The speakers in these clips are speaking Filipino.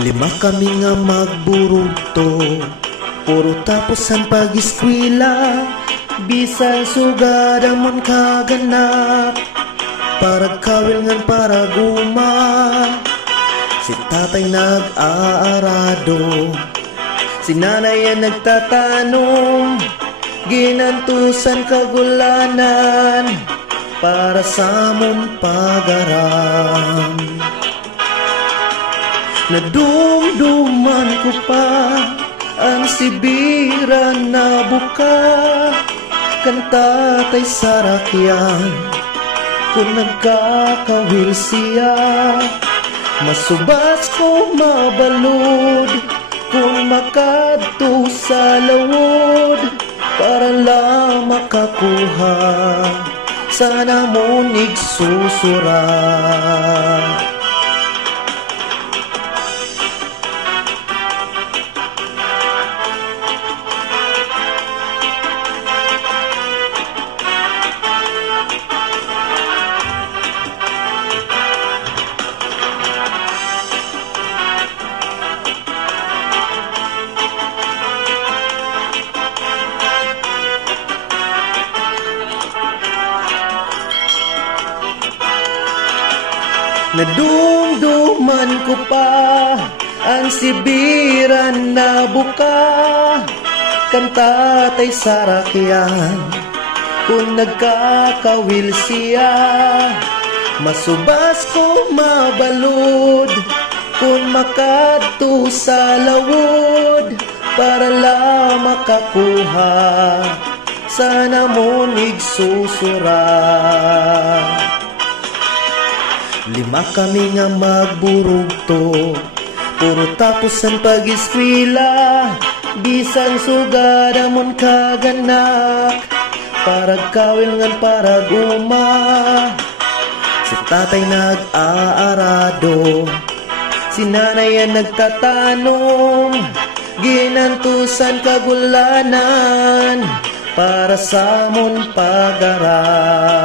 Lima kami nga magburugto, puro tapos ang pag-eskwela. Bisan sugad amon kaganak, para kawil ngan para guma. Si tatay nag-aarado, si nanay ang nagtatanom. Ginantusan kagulanan, para sa amon pag-aram. Nadumduman ko pa ang sibiran na buka, kanta tay sarakyan kung nagkakawil siya. Masubas ko mabalod kung makadto sa lawod, para lang makakuha sana mo nigsusura. Nadumduman ko pa ang sibiran na buka, kanta tay sarakyan kung nagkakawil siya. Masubas ko mabalod kung makadto sa lawod, para lang makakuha sana mo nigsusura. Lima kami nga magburugto, puro tapos ang pag-eskwela. Bisan sugad amon kaganak, para kawil ngan para guma. Si tatay nag-aarado, si nanay ang nagtatanong. Ginantusan kagulanan, para sa amon pag-aram.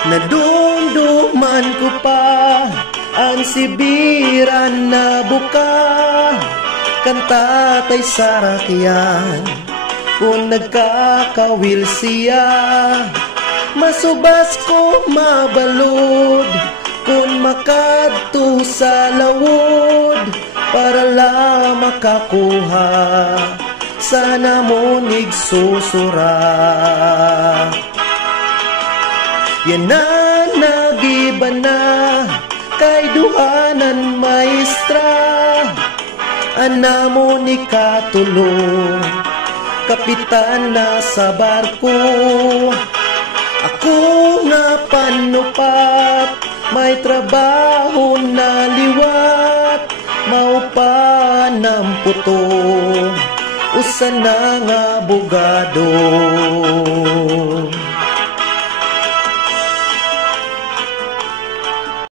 Nadumduman ko pa ang sibiran na buka, kanta tay sarakyan kung nagkakawil siya. Masubas ko mabalod kung makadto sa lawod, para lang makakuha sana mo nigsusura. Yan na nagiba na kay duhanan maestra, anamo ni katulong kapitan na sa barko. Ako nga panupat, may trabaho na liwat, maupa ng puto, usan na nga abogado.